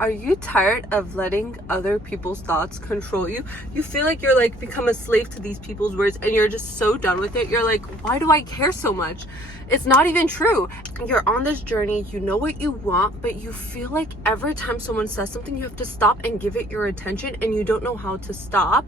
Are you tired of letting other people's thoughts control you? You feel like you're like become a slave to these people's words and you're just so done with it. You're like, why do I care so much? It's not even true. You're on this journey, you know what you want, but you feel like every time someone says something, you have to stop and give it your attention and you don't know how to stop.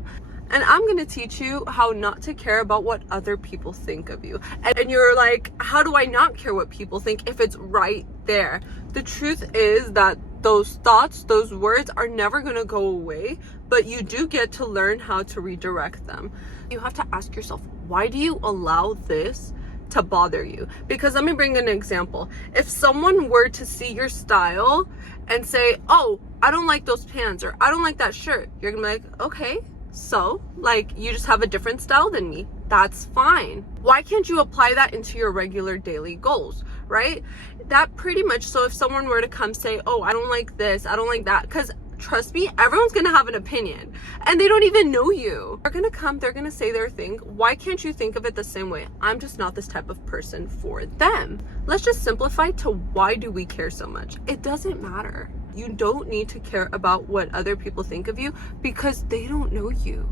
And I'm gonna teach you how not to care about what other people think of you. And you're like, how do I not care what people think if it's right there? The truth is that those thoughts, those words are never gonna go away, but you do get to learn how to redirect them. You have to ask yourself, why do you allow this to bother you? Because let me bring an example. If someone were to see your style and say, oh, I don't like those pants, or I don't like that shirt, you're gonna be like, okay, so like you just have a different style than me. That's fine. Why can't you apply that into your regular daily goals, right? That pretty much, so if someone were to come say, oh, I don't like this, I don't like that, because trust me, everyone's gonna have an opinion and they don't even know you. They're gonna come, they're gonna say their thing. Why can't you think of it the same way? I'm just not this type of person for them. Let's just simplify to why do we care so much? It doesn't matter. You don't need to care about what other people think of you because they don't know you.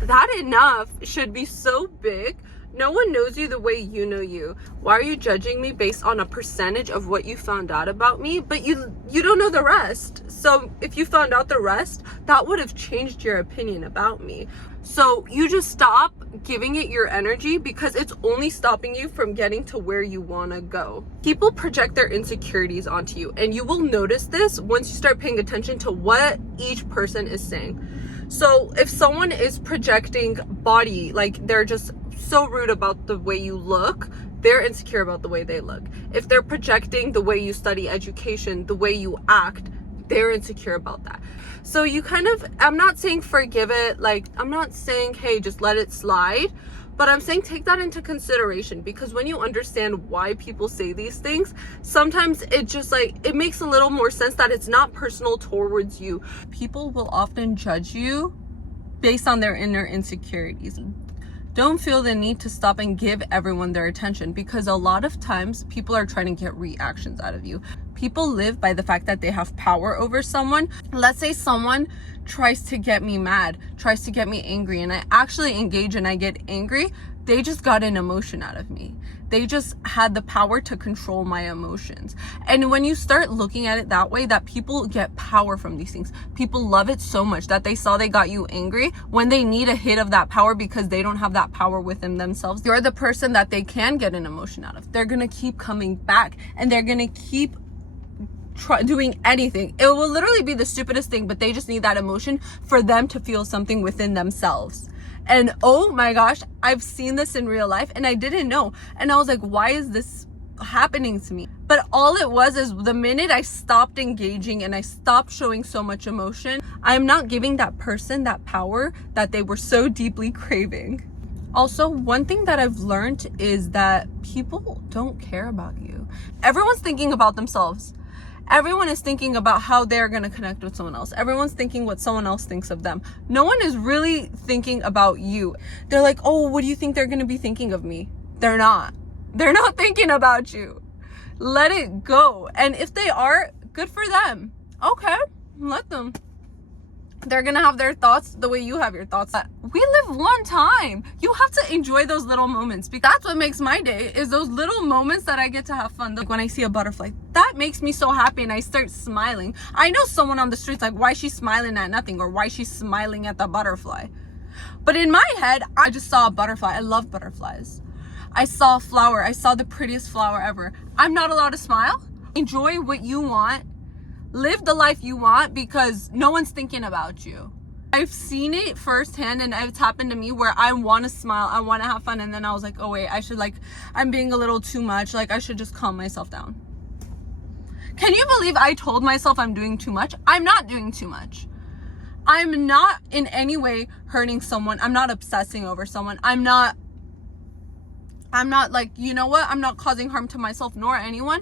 That enough should be so big. No one knows you the way you know you. Why are you judging me based on a percentage of what you found out about me? But you don't know the rest. So if you found out the rest, that would have changed your opinion about me. So you just stop giving it your energy because it's only stopping you from getting to where you want to go. People project their insecurities onto you, and you will notice this once you start paying attention to what each person is saying. So if someone is projecting body, like they're just so rude about the way you look, they're insecure about the way they look. If they're projecting the way you study education, the way you act, they're insecure about that. So you kind of, I'm not saying forgive it, like I'm not saying, hey, just let it slide, but I'm saying take that into consideration, because when you understand why people say these things, sometimes it just like, it makes a little more sense that it's not personal towards you. People will often judge you based on their inner insecurities. Don't feel the need to stop and give everyone their attention, because a lot of times people are trying to get reactions out of you. People live by the fact that they have power over someone. Let's say someone tries to get me mad, tries to get me angry, and I actually engage and I get angry. They just got an emotion out of me. They just had the power to control my emotions. And when you start looking at it that way, that people get power from these things. People love it so much that they saw they got you angry when they need a hit of that power because they don't have that power within themselves. You're the person that they can get an emotion out of. They're gonna keep coming back and they're gonna keep doing anything. It will literally be the stupidest thing, but they just need that emotion for them to feel something within themselves. And oh my gosh, I've seen this in real life and I didn't know. And I was like, why is this happening to me? But all it was is the minute I stopped engaging and I stopped showing so much emotion, I'm not giving that person that power that they were so deeply craving. Also, one thing that I've learned is that people don't care about you. Everyone's thinking about themselves. Everyone is thinking about how they're going to connect with someone else. Everyone's thinking what someone else thinks of them. No one is really thinking about you. They're like, oh, what do you think they're going to be thinking of me? They're not. They're not thinking about you. Let it go. And if they are, good for them. Okay, let them. They're gonna have their thoughts the way you have your thoughts. We live one time. You have to enjoy those little moments, because that's what makes my day, is those little moments that I get to have fun. Like when I see a butterfly, that makes me so happy and I start smiling. I know someone on the streets like, why is she smiling at nothing, or why is she smiling at the butterfly? But in my head, I just saw a butterfly. I love butterflies. I saw a flower. I saw the prettiest flower ever. I'm not allowed to smile? Enjoy what you want. Live the life you want, because no one's thinking about you. I've seen it firsthand, and it's happened to me where I want to smile, I want to have fun, and then I was like, oh wait, I'm being a little too much, like I should just calm myself down. Can you believe I told myself I'm doing too much? I'm not doing too much. I'm not in any way hurting someone. I'm not obsessing over someone. I'm not like, you know what? I'm not causing harm to myself nor anyone.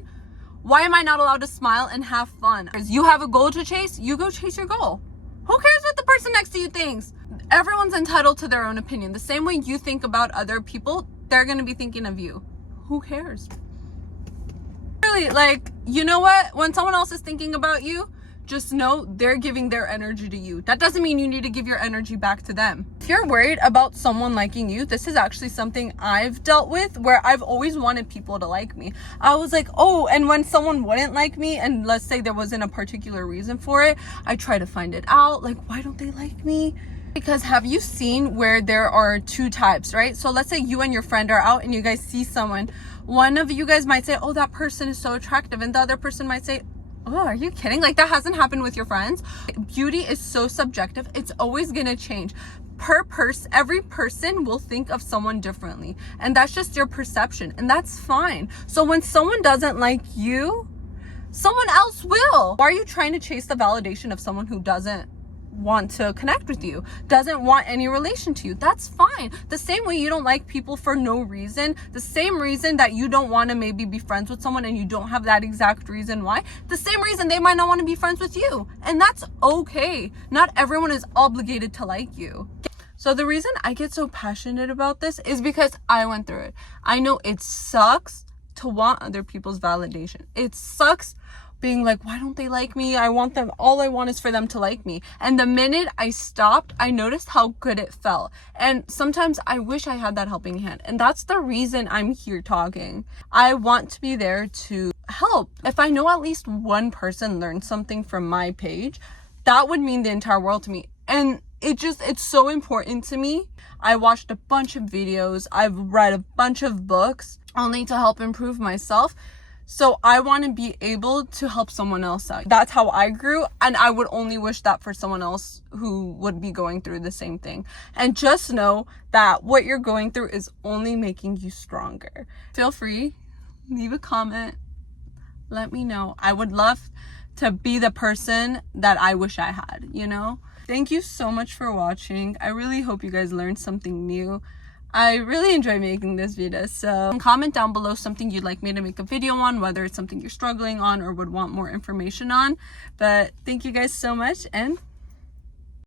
Why am I not allowed to smile and have fun? You have a goal to chase, you go chase your goal. Who cares what the person next to you thinks? Everyone's entitled to their own opinion. The same way you think about other people, they're gonna be thinking of you. Who cares? Really, like, you know what? When someone else is thinking about you, just know they're giving their energy to you. That doesn't mean you need to give your energy back to them. If you're worried about someone liking you, this is actually something I've dealt with, where I've always wanted people to like me. I was like, oh, and when someone wouldn't like me, and let's say there wasn't a particular reason for it, I try to find it out. Like, why don't they like me? Because have you seen where there are two types, right? So let's say you and your friend are out and you guys see someone. One of you guys might say, oh, that person is so attractive. And the other person might say, oh, are you kidding? Like, that hasn't happened with your friends. Beauty is so subjective. It's always gonna change. Every person will think of someone differently. And that's just your perception. And that's fine. So when someone doesn't like you, someone else will. Why are you trying to chase the validation of someone who doesn't want to connect with you, doesn't want any relation to you? That's fine. The same way you don't like people for no reason, the same reason that you don't want to maybe be friends with someone and you don't have that exact reason why, the same reason they might not want to be friends with you. And that's okay. Not everyone is obligated to like you. So the reason I get so passionate about this is because I went through it. I know it sucks to want other people's validation. It sucks being like, why don't they like me? I want them, all I want is for them to like me. And the minute I stopped, I noticed how good it felt. And sometimes I wish I had that helping hand. And that's the reason I'm here talking. I want to be there to help. If I know at least one person learned something from my page, that would mean the entire world to me. And it's so important to me. I watched a bunch of videos. I've read a bunch of books only to help improve myself. So I want to be able to help someone else out. That's how I grew, and I would only wish that for someone else who would be going through the same thing. And just know that what you're going through is only making you stronger. Feel free, leave a comment, let me know. I would love to be the person that I wish I had, you know? Thank you so much for watching. I really hope you guys learned something new. I really enjoy making this video, so comment down below something you'd like me to make a video on, whether it's something you're struggling on or would want more information on. But thank you guys so much, and